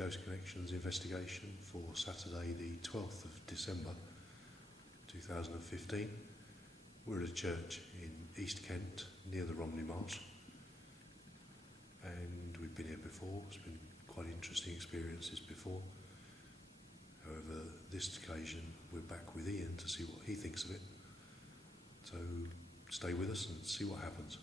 Ghost Connections investigation for Saturday the 12th of December 2015. We're at a church in East Kent near the Romney Marsh, and we've been here before. It's been quite interesting experiences before. However, this occasion we're back with Ian to see what he thinks of it. So stay with us and see what happens.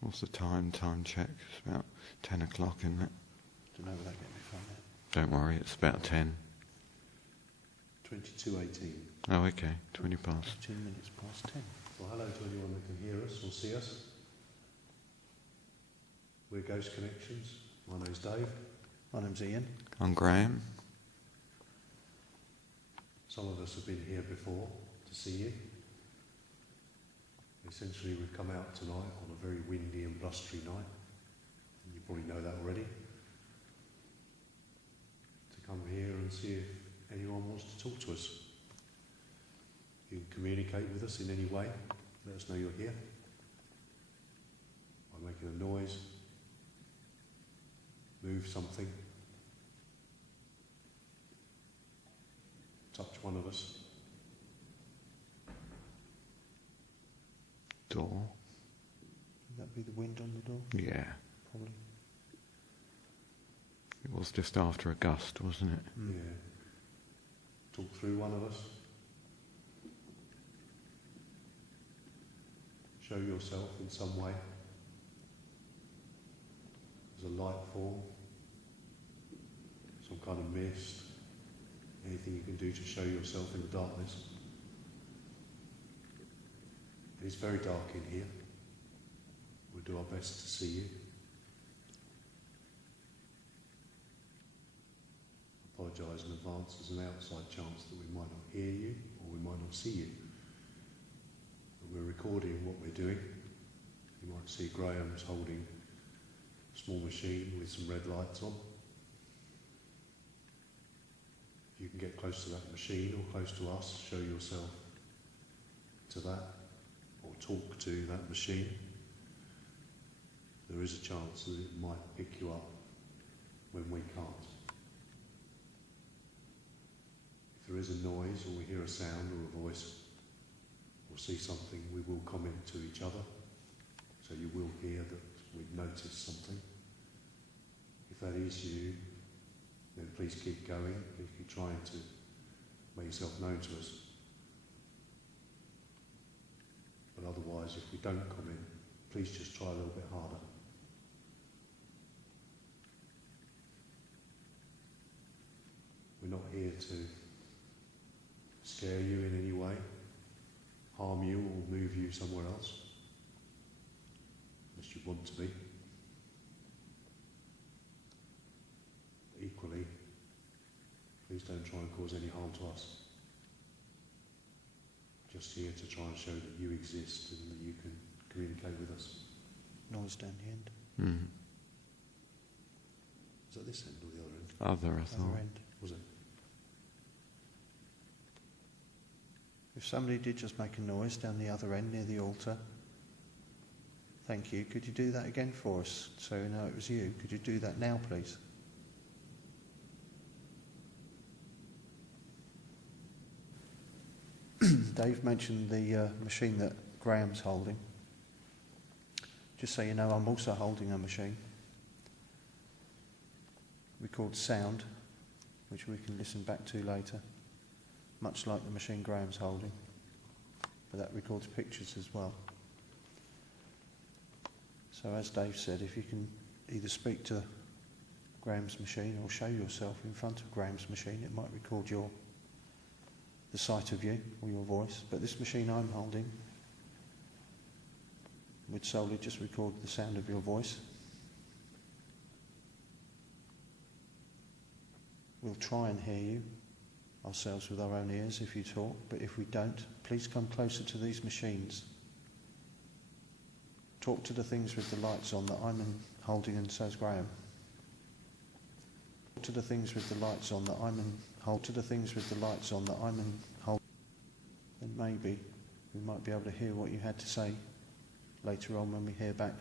What's the time? Time check. It's about 10 o'clock, isn't it? Don't know where that get me from there. Don't worry, it's about 10. 22:18. Oh, okay. 20 past. 2 minutes past 10. Well, hello to anyone that can hear us or see us. We're Ghost Connections. My name's Dave. My name's Ian. I'm Graham. Some of us have been here before to see you. Essentially, we've come out tonight on a very windy and blustery night. And you probably know that already. To come here and see if anyone wants to talk to us. You can communicate with us in any way. Let us know you're here. By making a noise, move something, touch one of us. Door. Would that be the wind on the door? Yeah. Probably. It was just after a gust, wasn't it? Mm. Yeah. Talk through one of us. Show yourself in some way. As a light form. Some kind of mist. Anything you can do to show yourself in the darkness. It's very dark in here. We'll do our best to see you. Apologise in advance. There's an outside chance that we might not hear you or we might not see you. But we're recording what we're doing. You might see Graham's holding a small machine with some red lights on. If you can get close to that machine or close to us, show yourself to that. Or talk to that machine, there is a chance that it might pick you up when we can't. If there is a noise or we hear a sound or a voice or see something, we will comment to each other, so you will hear that we've noticed something. If that is you, then please keep going, please keep trying to make yourself known to us. But otherwise, if we don't come in, please just try a little bit harder. We're not here to scare you in any way, harm you or move you somewhere else, unless you want to be. Equally, please don't try and cause any harm to us. Just here to try and show that you exist and that you can communicate with us. Noise down the end. Mm. Was that this end or the other end? Other, I thought. Other end, was it? If somebody did just make a noise down the other end near the altar, thank you. Could you do that again for us so we know it was you? Could you do that now, please? Dave mentioned the machine that Graham's holding. Just so you know, I'm also holding a machine. Records sound, which we can listen back to later. much like the machine Graham's holding, but that records pictures as well. So as Dave said, if you can either speak to Graham's machine or show yourself in front of Graham's machine, it might record the sight of you or your voice. But this machine I'm holding would solely just record the sound of your voice. We'll try and hear you ourselves with our own ears if you talk, but if we don't, please come closer to these machines. Talk to the things with the lights on that I'm holding, and so's Graham. Talk to the things with the lights on that hold to the things with the lights on that I'm hold. Then maybe we might be able to hear what you had to say later on when we hear back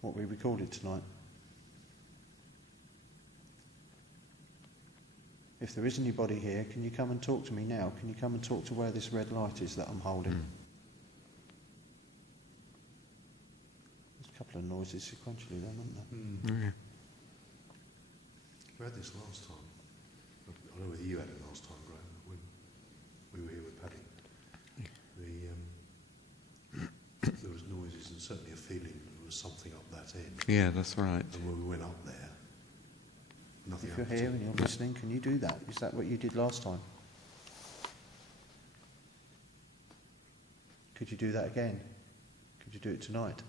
what we recorded tonight. If there is anybody here, can you come and talk to me now? Can you come and talk to where this red light is that I'm holding? There's a couple of noises sequentially then, aren't there? Yeah. We had this last time. I don't know whether you had it last time, Graham, when we were here with Paddy. There was noises and certainly a feeling there was something up that end. Yeah, that's right. And when we went up there, nothing If you're happened. here and you're listening, can you do that? Is that what you did last time? Could you do that again? Could you do it tonight?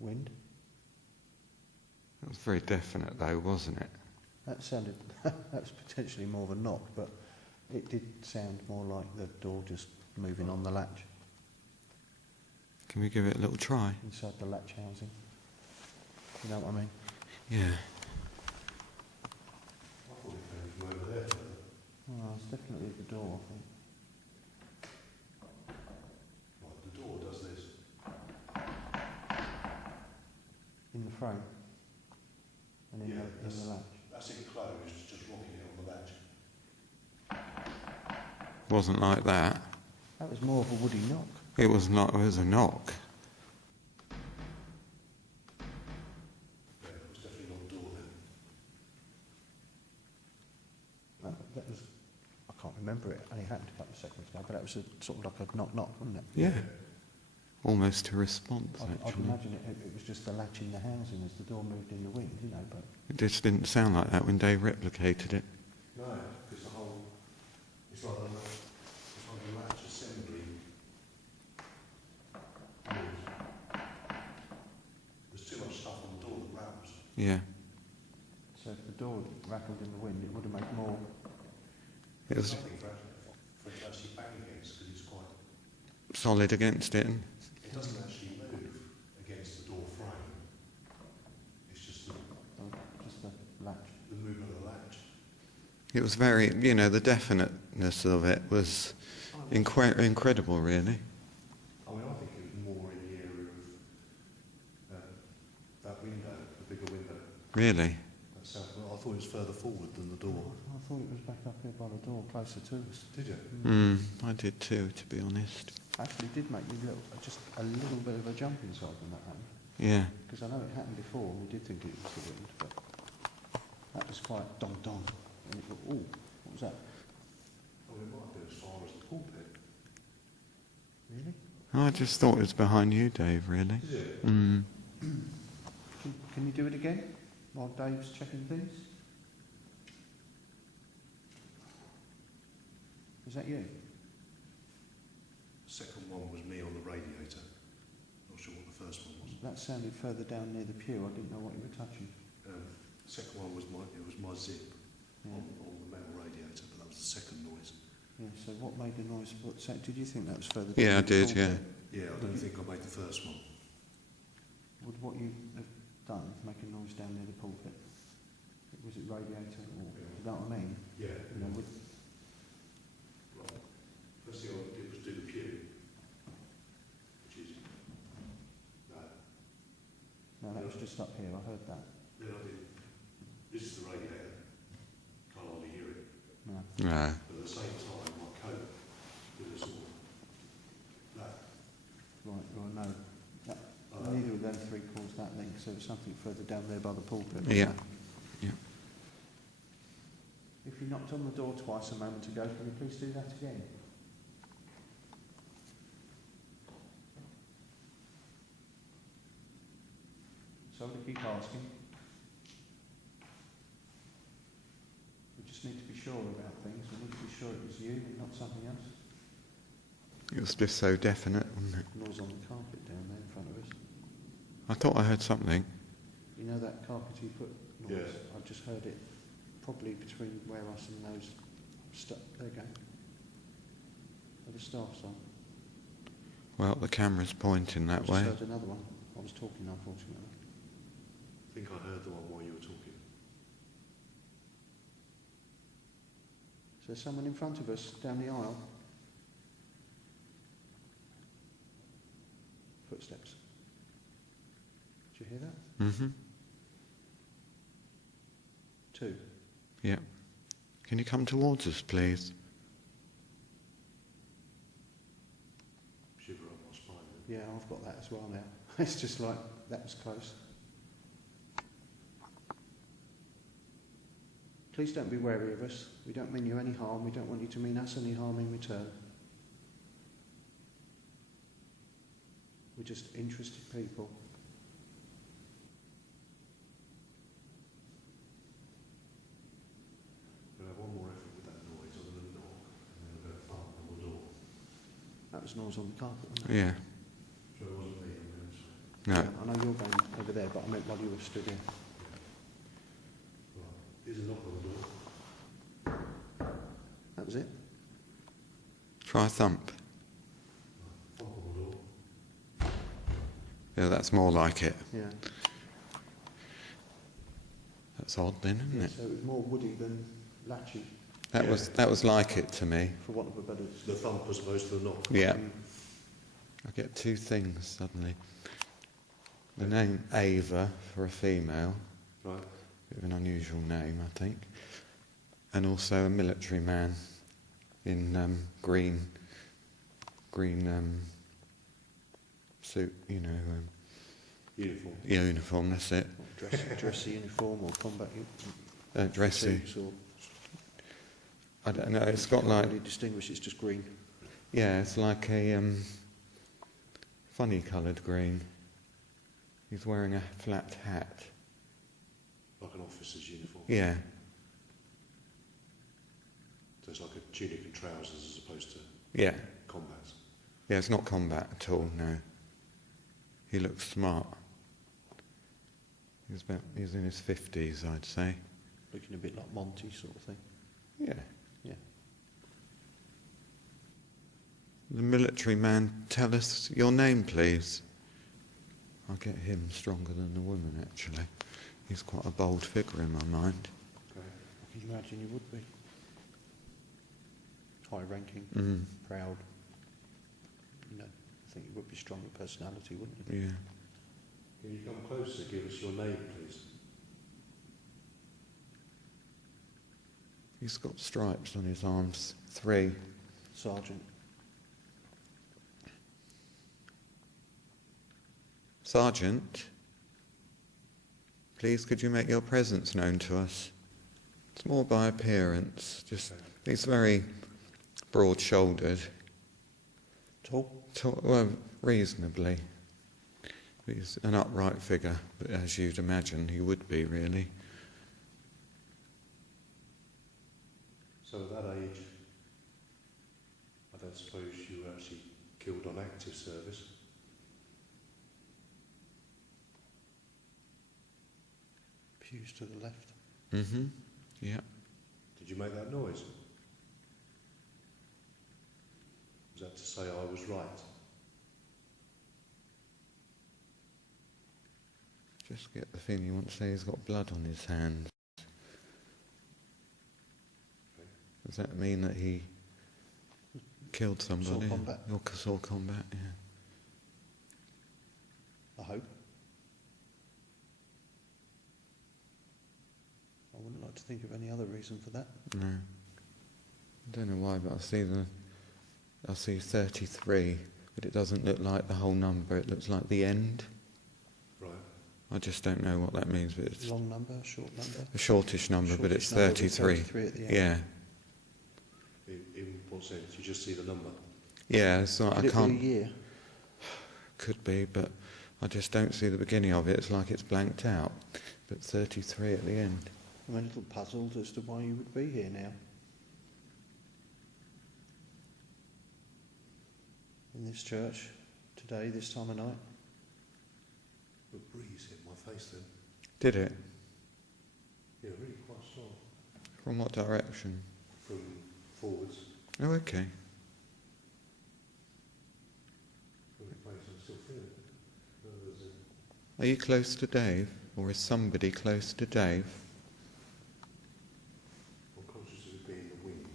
Wind? That was very definite though, wasn't it? That sounded, that was potentially more of a knock, but it did sound more like the door just moving on the latch, Can we give it a little try? inside the latch housing. You know what I mean? Yeah. I thought it came from over there. Well, it's definitely the door, I think. Right, the door does this. In the frame. And in, Yeah, in the latch. That's it closed, just rocking it on the latch. Wasn't like that. That was more of a woody knock. It was not. It was a knock. Yeah, it was definitely not a door then. That was, I can't remember it, only happened a couple of seconds ago, but that was a, sort of like a knock-knock, wasn't it? Yeah. Almost a response, I'd actually. imagine it was just the latch in the housing as the door moved in the wind, you know, but... It just didn't sound like that when Dave replicated it. No, because the whole, it's like the latch assembly. There's too much stuff on the door that rattles. Yeah. So if the door rattled in the wind, it would have made more... It was Nothing for it to actually bang against, because it's quite... solid against it. And It doesn't actually move against the door frame. It's just the latch. movement of the latch. it was very, the definiteness of it was incredible, really. I mean, I think it was more in the area of that window, the bigger window. Really. I thought it was further forward than the door. I thought it was back up here by the door, closer to us. Did you? I did too, to be honest. Actually did make me just a little bit of a jump inside when that happened. Yeah. Because I know it happened before, and we did think it was the wind, but that was quite dong-dong. And you thought, ooh, what was that? Oh, it might have been as far as the pulpit. Really? I just thought it was behind you, Dave, really. Is it? Mm. Can you do it again while Dave's checking things? Is that you? The second one was me on the radiator. Not sure what the first one was. That sounded further down near the pew. I didn't know what you were touching. The second one was my zip Yeah. on the metal radiator, but that was the second noise. Yeah, so what made the noise? Did you think that was further down? Yeah, I near the did, yeah. pulpit? Yeah, I don't think I made the first one. Would what you have done make a noise down near the pulpit? Was it radiator or, you know what I mean? Yeah. You know, with, Right. First thing I did was do the pew, which is no, that was just up here. I heard that. Then I did. This is the radiator. Can't hardly hear it. No. No. But at the same time, my coat did a sort of that. Right, well, no. was something further down there by the pulpit. Yeah. Yeah. If you knocked on the door twice a moment ago, can you please do that again? So to keep asking. We just need to be sure about things. We need to be sure it was you and not something else. It was just so definite, wasn't it? Noise on the carpet down there in front of us. I thought I heard something. You know that carpety foot noise? Yeah. I've just heard it probably between where us and those stuff. There you go. Are the staff's on? Well, the camera's pointing that I way. just heard another one. I was talking, unfortunately. I think I heard the one while you were talking. Is there someone in front of us down the aisle? Footsteps. Did you hear that? Mm-hmm. 2. Yeah. Can you come towards us, please? Shiver up my spine. Yeah, I've got that as well now. It's just like, that was close. Please don't be wary of us. We don't mean you any harm. We don't want you to mean us any harm in return. We're just interested people. We'll have one more effort with that noise. I'm going to knock and then we're going to thump on the door. That was noise on the carpet, wasn't it? Yeah. So it wasn't me, I'm going to say. No. Yeah, I know you're going over there, but I meant while you were stood here. Right. Here's a knock on the door. That was it. Try a thump. Thump on the door. Yeah, that's more like it. Yeah. That's odd then, isn't Yeah, it? so it was more woody than latchy, That was like it to me. for want of a better The thump as opposed to the knock. Yeah. I get two things suddenly. The name Ava for a female, Right. bit of an unusual name, I think, and also a military man in green suit, Uniform. uniform. That's it. dress uniform or combat Dressy. suits or I don't know. It's got can't like really distinguish. It's just green. yeah, it's like a funny coloured green. He's wearing a flat hat. Like an officer's uniform. Yeah, So it's like a tunic and trousers as opposed to yeah, combat. yeah. It's not combat at all. No. He looks smart. He's in his 50s, I'd say. Looking a bit like Monty sort of thing. Yeah. Yeah. The military man, tell us your name, please. I'll get him stronger than the woman, actually. He's quite a bold figure in my mind. Okay. I can imagine you would be. High ranking, Mm. proud. You know, I think you would be stronger personality, wouldn't you? Yeah. Can you come closer? Give us your name, please. He's got stripes on his arms. 3. Sergeant. Sergeant, please could you make your presence known to us? It's more by appearance. Just he's very broad-shouldered. Tall. Well, reasonably. He's an upright figure, but as you'd imagine he would be, really. So at that age, I don't suppose you were actually killed on active service. Pews to the left. Mm-hmm. Yeah. Did you make that noise? Was that to say I was right? Just get the feeling you want to say he's got blood on his hands. Does that mean that he killed somebody? Saw combat. Or saw combat, yeah. I hope. I wouldn't like to think of any other reason for that. No. I don't know why, but I see 33, but it doesn't look like the whole number, it looks like the end. Right. I just don't know what that means. But it's Long number, short number? a shortish number, but it's Shortish number with 33. 33 at the end. Yeah. In what sense? You just see the number. Yeah, so Could I it can't. be a year? Could be, but I just don't see the beginning of it. It's like it's blanked out. But 33 at the end. I'm a little puzzled as to why you would be here now. In this church, today, this time of night. The breeze hit my face then. Did it? Yeah, really quite strong. From what direction? From forwards. Oh, okay. From your face, I still feel it. Are you close to Dave? Or is somebody close to Dave? I'm conscious of it being the wind.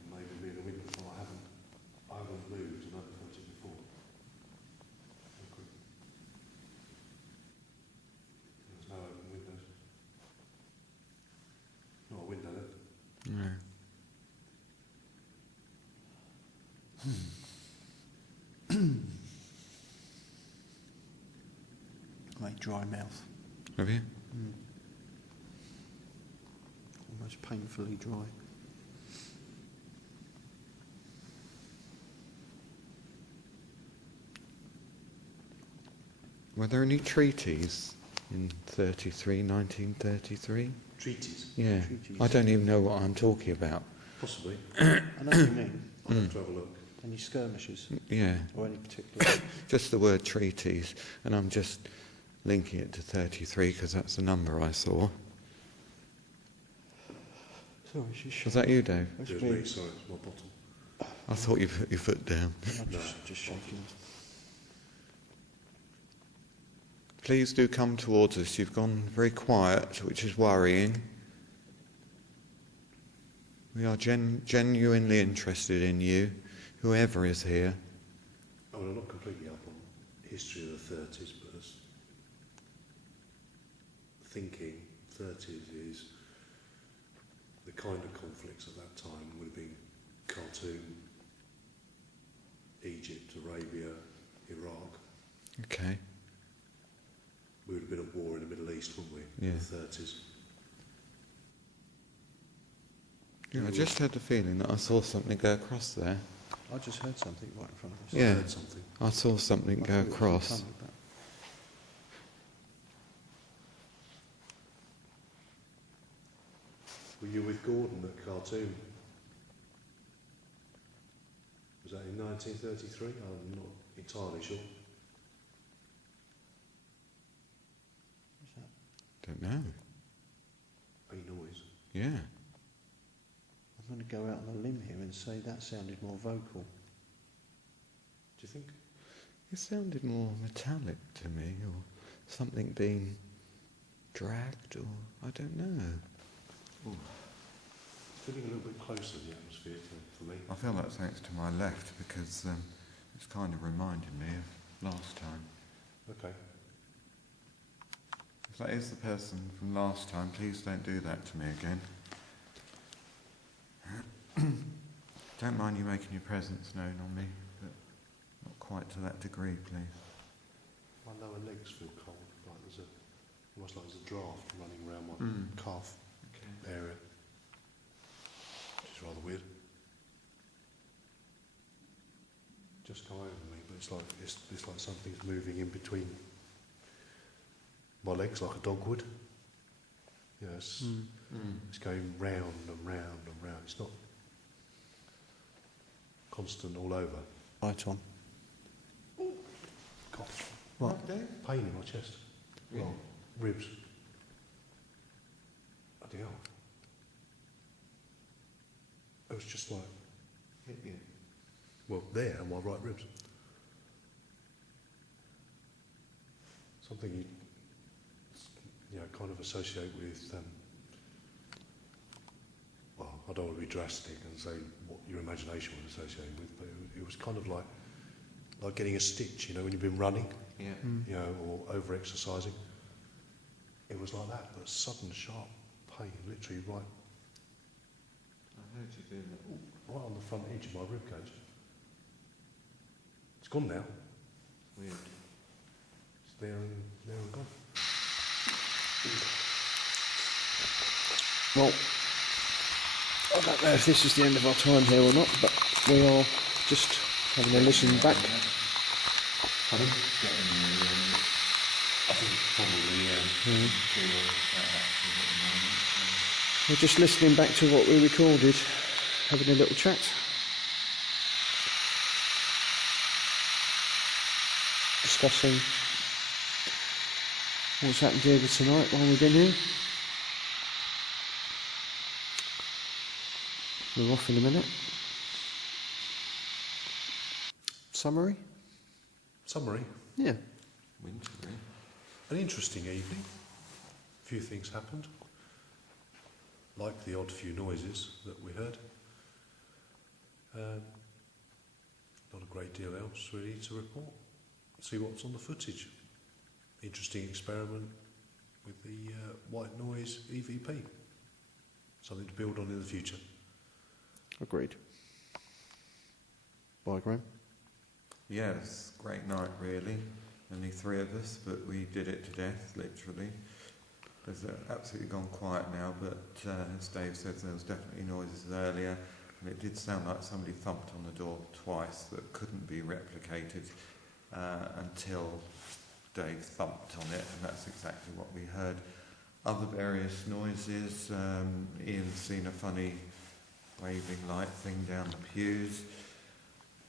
It may be the wind before I haven't moved and I haven't felt it before. Okay. There's no open windows. Not a window there. No. Like dry mouth. Have you? Almost painfully dry. Were there any treaties in 1933? Treaties? Yeah. Treaties. I don't even know what I'm talking about. Possibly. I know what you mean. I'll have to have a look. Any skirmishes? Yeah. Or any particular... Just the word treaties. And I'm just linking it to 33 because that's the number I saw. Sorry, she's Was that you, Dave? That's It was me. me, sorry, it's my bottom. I thought you put your foot down. I'm No. just shaking. Please do come towards us. You've gone very quiet, which is worrying. We are genuinely interested in you, whoever is here. I mean, I'm not completely up on history of the 30s, but as thinking 30s is the kind of conflicts at that time would have been Khartoum, Egypt, Arabia, Iraq. Okay. We would have been at war in the Middle East, wouldn't we? Yeah. In the 30s. Yeah, I just had the feeling that I saw something go across there. I just heard something right in front of us. Yeah. I heard something. I saw something go across. Were you with Gordon at Khartoum? Was that in 1933? I'm not entirely sure. Don't know. A noise. Yeah. I'm going to go out on a limb here and say that sounded more vocal. Do you think? It sounded more metallic to me, or something being dragged, or I don't know. Ooh. Feeling a little bit closer, the atmosphere for me. I feel like something's to my left because it's kind of reminded me of last time. Okay. If that is the person from last time, please don't do that to me again. Don't mind you making your presence known on me, but not quite to that degree, please. My lower legs feel cold, like almost like there's a draft running around my calf area, which is rather weird. Just come over me, but it's like something's moving in between my legs, like a dog would. You know, it's going round and round and round. It's not constant all over. Right on. Cough. What? Pain in my chest. Well, ribs. Bloody hell. It was just like, well, there on my right ribs. Something you know, kind of associate with, well, I don't want to be drastic and say what your imagination would associate with, but it was kind of like getting a stitch, you know, when you've been running, Yeah. you know, or over-exercising. It was like that, but sudden, sharp pain, literally right, I heard you doing that. right on the front edge of my rib cage. It's gone now. Weird. It's there and gone. Well, I don't know if this is the end of our time here or not, but we are just having a listen back. Pardon? I think probably, We're just listening back to what we recorded, having a little chat. Discussing what's happened here tonight while we've been here. We're off in a minute. Summary? Summary. Yeah. Wintry. An interesting evening. A few things happened. Like the odd few noises that we heard. Not a great deal else really to report. See what's on the footage. Interesting experiment with the white noise EVP. Something to build on in the future. Agreed. Bye, Graham. Yes, great night really. Only 3 of us, but we did it to death, literally. It's absolutely gone quiet now, but as Dave said, there was definitely noises earlier, and it did sound like somebody thumped on the door twice that couldn't be replicated until Dave thumped on it, and that's exactly what we heard. Other various noises, Ian's seen a funny waving light thing down the pews.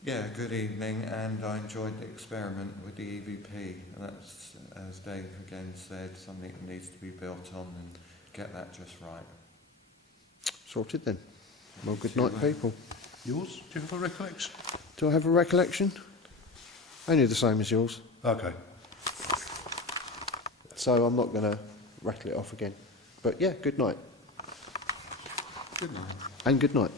Yeah, good evening, and I enjoyed the experiment with the EVP, and that's, as Dave again said, something that needs to be built on and get that just right. Sorted then. Well, good night, people. Yours? Do you have a recollection? Do I have a recollection? Only the same as yours. Okay. So I'm not going to rattle it off again. But yeah, good night. Good night. And good night.